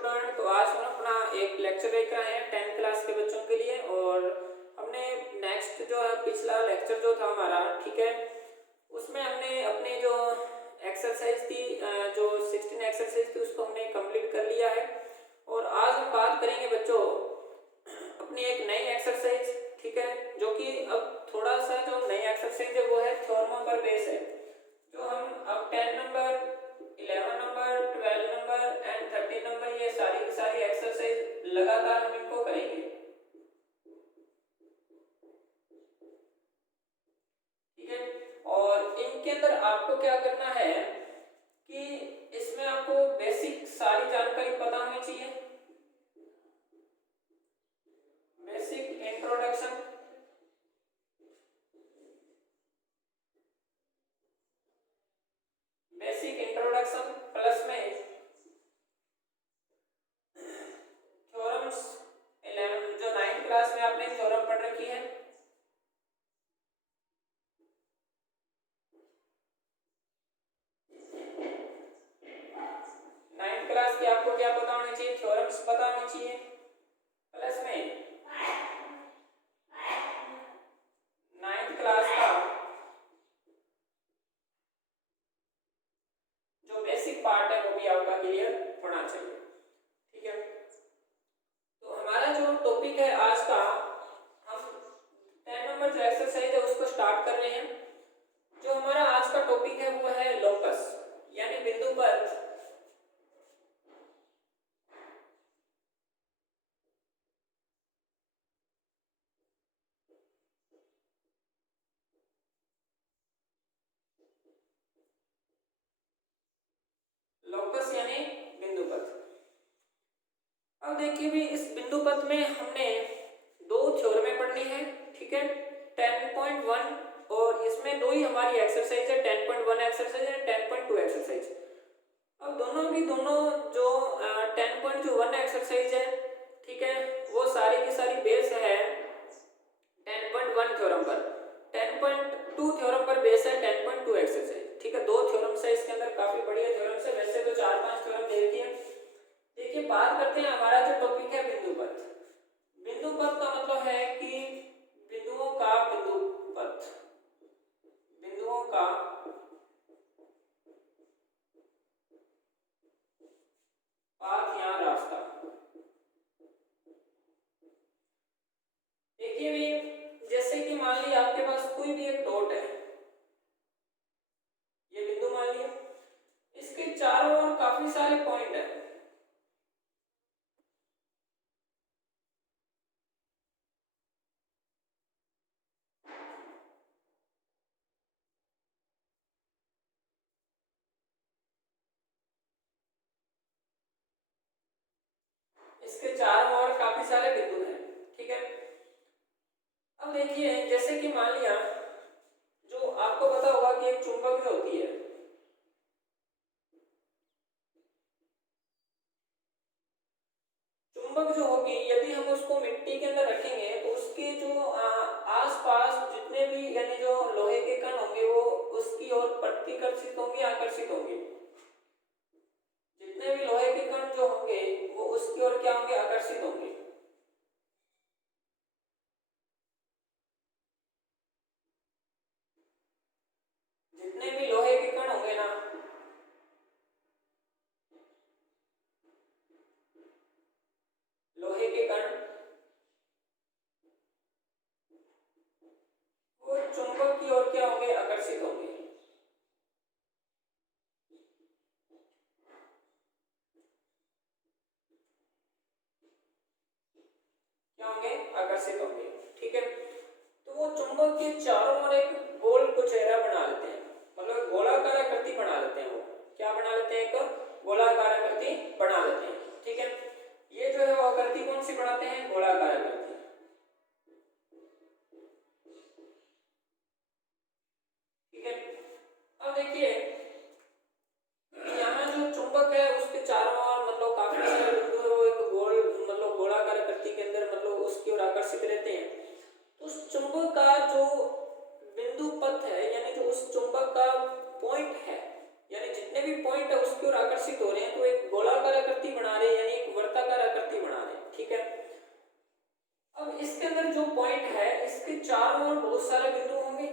Student, तो आज हम अपना एक लेक्चर लेकर आए हैं 10th क्लास के बच्चों के लिए। और हमने नेक्स्ट जो है पिछला लेक्चर जो था हमारा, ठीक है, उसमें हमने अपने जो एक्सरसाइज थी, जो 16 एक्सरसाइज थी, उसको हमने कंप्लीट कर लिया है। और आज हम बात करेंगे बच्चों अपनी एक नई एक्सरसाइज, ठीक है, जो कि अब थोड़ा सा जो नई एक्सरसाइज है वो है थ्योरमों पर बेस है। जो हम अब 10 number, 11 number, 12 number and 13 number, ये सारी की सारी एक्सरसाइज लगातार हम इनको करेंगे, ठीक है। और इनके अंदर आपको क्या करना है कि इसमें आपको बेसिक सारी जानकारी पता होनी चाहिए। Basic introduction, basic introduction plus में थ्योरम्स 11 जो 9th क्लास में आपने थ्योरम पढ़ रखी है, क्लास की आपको क्या पता होनी चाहिए, थ्योरम्स पता होनी चाहिए। प्लस में 9th क्लास का जो बेसिक पार्ट है वो भी आपका क्लियर होना चाहिए, ठीक है। तो हमारा जो टॉपिक है आज का, हम 10 नंबर जो एक्सरसाइज है उसको स्टार्ट कर रहे हैं। जो हमारा आज का टॉपिक है वो है लोकस यानी बिंदु पथ। लोकस यानी बिंदु पथ। अब देखिए भी इस बिंदु पथ में हमने दो थ्योरमें पढ़नी है, ठीक है, 10.1 और इसमें दो ही हमारी एक्सरसाइज है, 10.1 एक्सरसाइज है, 10.2 एक्सरसाइज। अब दोनों जो 10.1 एक्सरसाइज है, ठीक है, वो सारी की सारी बेस है 10.1 थ्योरम पर, 10.2 थ्योरम पर बेस है 10.2 एक्सरसाइज, ठीक है। दो थ्योरम्स है इसके अंदर, काफी बढ़िया थ्योरम्स है, वैसे तो 4-5 थ्योरम दे दिए। देखिए बात करते हैं, हमारा जो टॉपिक है बिंदु पथ। बिंदु पथ का मतलब है कि बिंदुओं का बिंदु पथ, बिंदुओं का पाथ या रास्ता। देखिए भी जैसे कि मान लीजिए आपके पास कोई भी एक डॉट है, ये बिंदु मान लिया, इसके चारों ओर काफी सारे पॉइंट है, इसके चारों ओर काफी सारे बिंदु हैं, ठीक है। अब देखिए जैसे कि मान लिया, जो आपको पता होगा कि एक चुंबक जो होती है, चुंबक जो होगी, यदि हम उसको मिट्टी के अंदर रखेंगे तो उसके जो आसपास जितने भी यानी जो लोहे के कण होंगे वो उसकी ओर प्रतिकर्षित होंगे, आकर्षित होंगे। जितने भी लोहे के कण जो होंगे वो उसकी ओर क्या होंगे, आकर्षित होंगे। जितने भी लोहे के कण होंगे ना, लोहे के कण वो चुंबक की ओर क्या होंगे, आकर्षित होंगे। क्या होंगे, आकर्षित होंगे, ठीक है। तो वो चुंबक के चारों ओर एक गोल कुचेरा बना लेते हैं, मतलब गोलाकार आकृति बना लेते हैं। वो क्या बना लेते हैं, एक गोलाकार आकृति बना लेते हैं, ठीक है। ये जो है वो आकृति कौन सी बनाते हैं, गोलाकार आकृति, ठीक है। अब देखिए यहाँ जो चुंबक है उसके चारों ओर मतलब काफी सारे बिंदु है, वो एक गोल मतलब गोलाकार आकृति के अंदर मतलब उसकी ओर आकर्षित रहते हैं। तो उस चुंबक का जो बिंदु पथ है यानी जो उस चुंबक का पॉइंट है, यानी जितने भी पॉइंट है उसकी ओर आकर्षित हो रहे हैं, तो एक गोलाकार आकृति बना रहे हैं, यानी एक गोलाकार आकृति बना रहे हैं, ठीक है। अब इसके अंदर जो पॉइंट है इसके चारों ओर बहुत सारे बिंदु होंगे,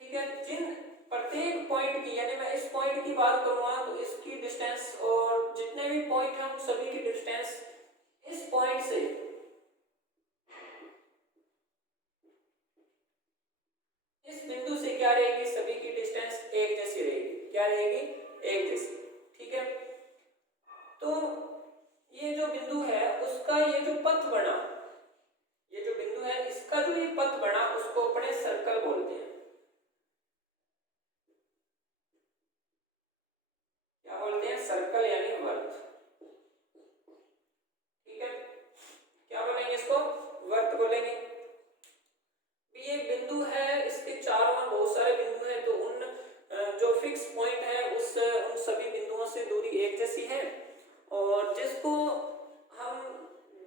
ठीक है। जिन प्रत्येक पॉइंट की, यानी मैं इस पॉइंट की बात करूंगा तो इसकी डिस्टेंस और जितने भी पॉइंट हैं उन सभी की डिस्टेंस इस पॉइंट से इस बिंदु से क्या रहेगी, सभी की डिस्टेंस एक जैसी रहेगी। क्या रहेगी, एक जैसी, ठीक है। तो ये जो बिंदु है उसका ये जो पथ बना, ये जो बिंदु है इसका जो ये पथ बना उसको अपने सर्कल बोलते हैं। क्या बोलते हैं, सर्कल यानी वर्त, ठीक है। क्या बोलेंगे इसको, वर्त बोलेंगे। ये बिंदु है, इसके चारों ओर बहुत सारे बिंदु हैं, तो उन जो फिक्स पॉइंट है उन सभी बिंदुओं से दूरी एक जैसी है, और जिसको हम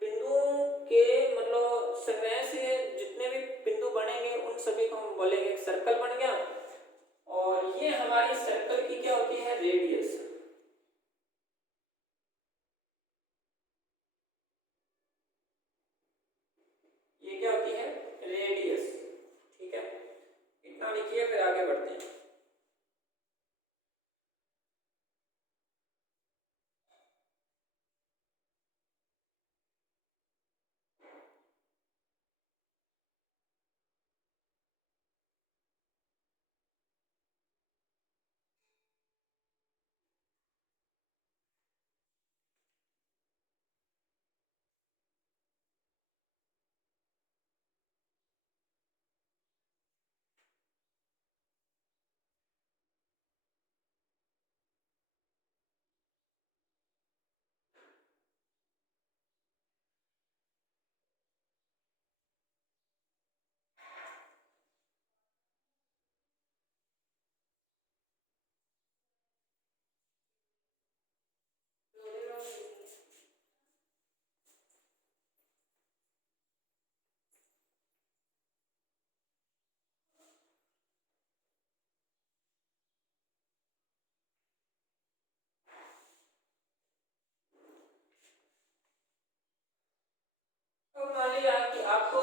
बिंदुओं के मतलब संग्रह से जितने भी बिंदु बनेंगे उन सभी को हम बोलेंगे सर्कल बन गया। और ये हमारी सर्कल की क्या होती है, रेडियस। ये क्या होती है, रेडियस, ठीक है। इतना लिखिए फिर आगे बढ़ते हैं। अब मान लिया कि आपको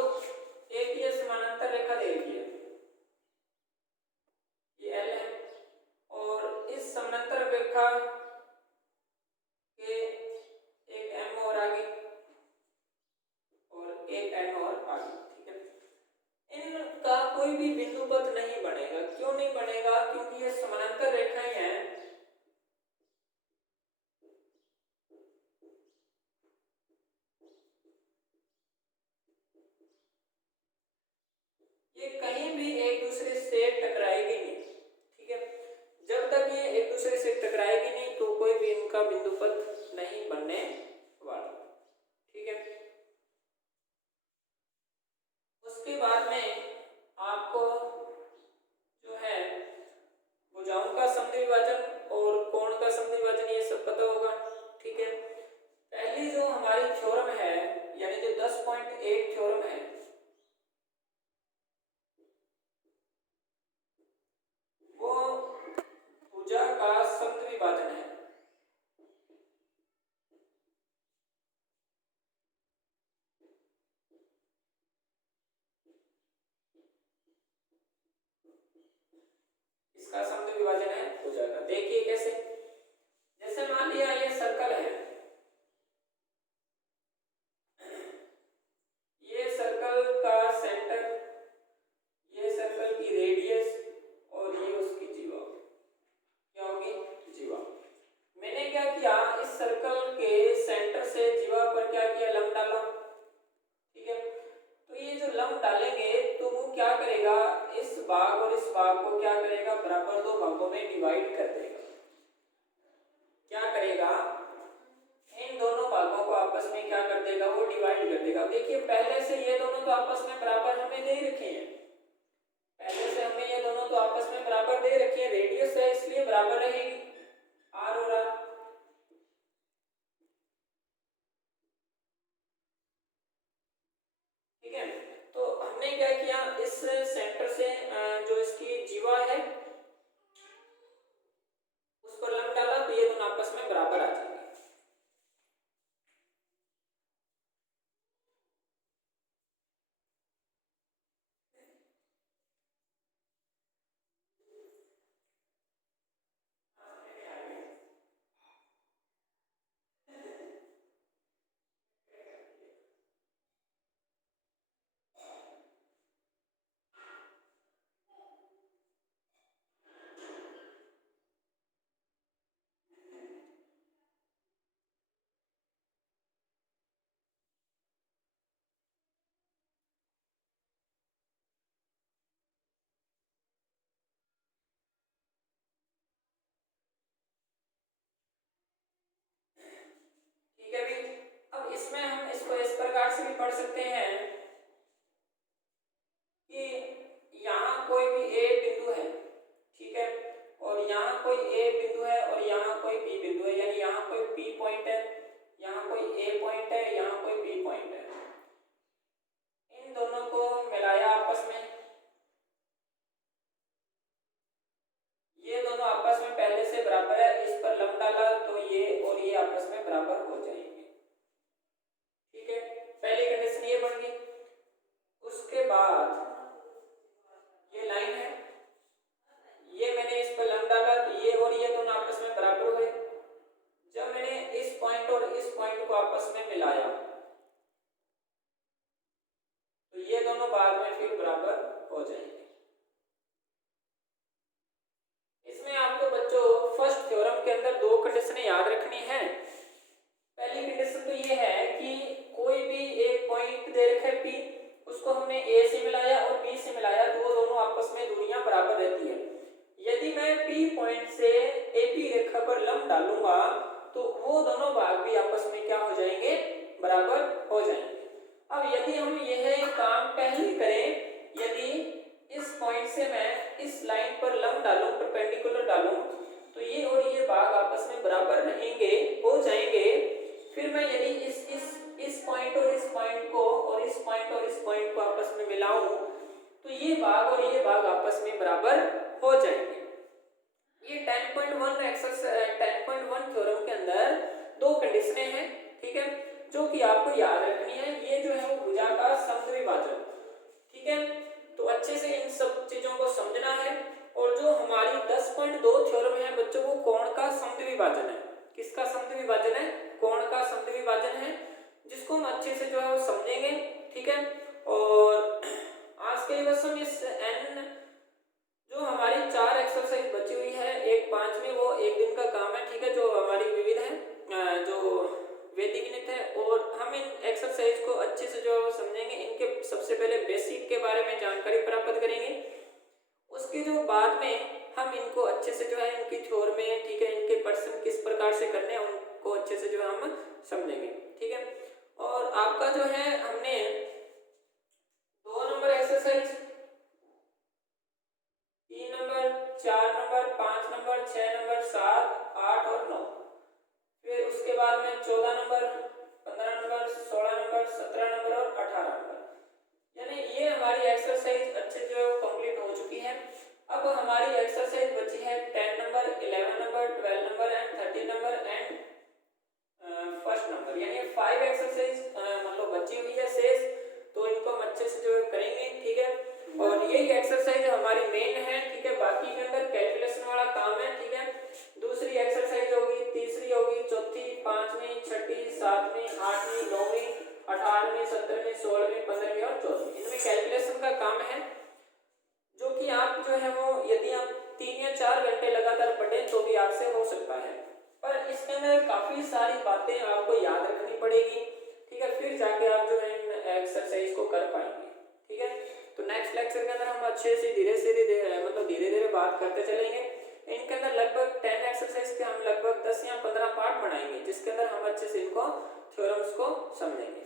एक ये समानांतर रेखा दे रखी है, ये एल है, और इस समानांतर रेखा के एक एम और आगे और एक एन और आगे, ठीक है। इनका कोई भी बिंदु पथ नहीं बनेगा। क्यों नहीं बनेगा, क्योंकि ये समानांतर रेखाएं हैं, ये कहीं भी एक दूसरे से टकराएगी नहीं, ठीक है। जब तक ये एक दूसरे से टकराएगी नहीं तो कोई भी इनका बिंदु पथ नहीं बनने वाला, ठीक है। उसके बाद में आपको जो है भुजाओं का समद्विभाजन और कोण का समद्विभाजन ये सब पता होगा, ठीक है। पहली जो हमारी थ्योरम है, यानी जो 10.1 थ्योरम है, वो भुजा का समद्विभाजन है। इसका समद्विभाजन है भुजा का। देखिए कैसे, जैसे मान लिया ये सर्कल है, ये सर्कल का सेंटर, ये सर्कल की रेडियस और ये उसकी जीवा, क्या होगी, जीवा। मैंने क्या किया, इस सर्कल के सेंटर से जीवा पर क्या किया, लंब डाला, ठीक है। तो ये जो लंब डालेंगे तो वो क्या करेगा, इस भाग और इस भाग को क्या करेगा, बराबर दो भागों में डिवाइड कर देगा। क्या करेगा, इन दोनों भागों को आपस में क्या कर देगा, वो डिवाइड कर देगा। देखिए पहले से ये दोनों तो आपस में बराबर हमें दे रखे हैं, पहले से हमें ये दोनों तो आपस में बराबर दे रखे हैं, रेडियस है इसलिए बराबर रहेगी आर और आर, ठीक है। तो हमने क्या किया, इस सेंटर से जो इसकी जीवा है उस पर लंब डाला तो ये दोनों आपस में बराबर आ जाएंगे। इसमें हम इसको इस प्रकार से भी पढ़ सकते हैं कि यहाँ कोई भी ए बिंदु है, ठीक है, और यहाँ कोई ए बिंदु है और यहाँ कोई बी बिंदु है, यानी यहाँ कोई पी पॉइंट है, यहाँ कोई ए पॉइंट है, यहाँ कोई बी पॉइंट है। इन दोनों को मिलाया आपस में, ये दोनों आपस में पहले से बराबर है, इस पर लंब डाला तो ये और ये आपस में बराबर हो जाएंगे, ठीक है। पहली कंडीशन ये बन गई। उसके बाद ये लाइन है, ये मैंने इस पर लंब डाला तो ये और ये दोनों आपस में बराबर हुए। जब मैंने इस पॉइंट और इस पॉइंट को आपस में मिलाया तो ये दोनों बाद में फिर बराबर हो जाएंगे। इसमें आपको बच्चों फर्स्ट थ्योरम के अंदर दो कंडीशनें याद रखनी है। पहली कंडीशन तो ये है कि कोई भी एक पॉइंट दे रखा है P, उसको हमने A से मिलाया और B से मिलाया तो वो दोनों आपस में दूरियां बराबर रहती है। यदि मैं P पॉइंट से AP रेखा पर लंब डालूंगा तो वो दोनों भाग भी आपस में क्या हो जाएंगे, बराबर हो जाएंगे। अब यदि हम यह काम पहले करें, यदि इस पॉइंट से मैं इस लाइन पर लंब डालूं, परपेंडिकुलर डालूं, तो ये और ये भाग आपस में बराबर रहेंगे, हो जाएंगे। फिर मैं यदि इस पॉइंट और इस पॉइंट को और इस पॉइंट और इस पॉइंट को आपस में मिलाऊं तो ये भाग और ये भाग आपस में बराबर हो जाएंगे। ये 10.1 एक्सरसाइज 10.1 थ्योरम के अंदर दो कंडीशनें हैं, ठीक है, जो कि आपको याद रखनी है। ये जो है वो भुजा का समद्विभाजन, ठीक है, तो अच्छे से इन सब चीजों को समझना है। और जो हमारी 10.2 थ्योरम है बच्चों, वो कोण का समद्विभाजन है। किसका समद्विभाजन है? कोण का समद्विभाजन है, जिसको हम अच्छे से जो है वो समझेंगे, ठीक है। और आज के लिए बस हम इस n जो हमारी 4 एक्सरसाइज बची हुई है, एक 5 में, वो एक दिन का काम है, ठीक है, जो हमारी विविध है, जो वैदिक गणित है, और हम इन एक्सरसाइज को अच्छे से जो है वो समझेंगे। इनके सबसे पहले बेसिक के बारे में जानकारी प्राप्त करेंगे, उसके जो बाद में हम इनको अच्छे से जो है इनकी थ्योरम में, ठीक है, इनके प्रश्न किस प्रकार से करने हैं उनको अच्छे से जो है हम समझेंगे, ठीक है। और आपका जो है हमने 2 number exercise, 3 number, 4 number, 5 number, 6 number, 7, 8 और 9, फिर उसके बाद में 14 नंबर, 15 नंबर, 16 नंबर, 17 नंबर और 18 नंबर, यानी ये हमारी एक्सरसाइज अच्छे जो है कंप्लीट हो चुकी है। अब हमारी एक्सरसाइज बची है 10 number, 11 number, 12 number and 13 number and first number, यानी 5 एक्सरसाइज मतलब बची हुई है शेष, तो इनको हम अच्छे से जो है करेंगे, ठीक है। और यही एक्सरसाइज हमारी मेन है, ठीक है, बाकी के अंदर कैलकुलेशन वाला काम है, ठीक है। दूसरी एक्सरसाइज होगी, तीसरी होगी, चौथी, 5वीं, 6वीं, 7वीं, 8वीं, 9वीं, 18वीं, 17वीं, 16वीं, 15वीं और 14वीं, इनमें कैलकुलेशन का काम है, जो कि आप जो है वो यदि आप 3 या 4 घंटे लगातार पढ़ें तो भी आपसे हो सकता है, पर इसके अंदर काफी सारी बातें आपको याद रखनी पड़ेगी, ठीक है, फिर जाके आप जो है एक्सरसाइज को कर पाएंगे, ठीक है। तो नेक्स्ट लेक्चर के अंदर हम अच्छे से धीरे धीरे बात करते चलेंगे। इनके अंदर लगभग 10 एक्सरसाइज के हम लगभग 10 या 15 पार्ट बनाएंगे, जिसके अंदर हम अच्छे से इनको थ्योरम्स को समझेंगे।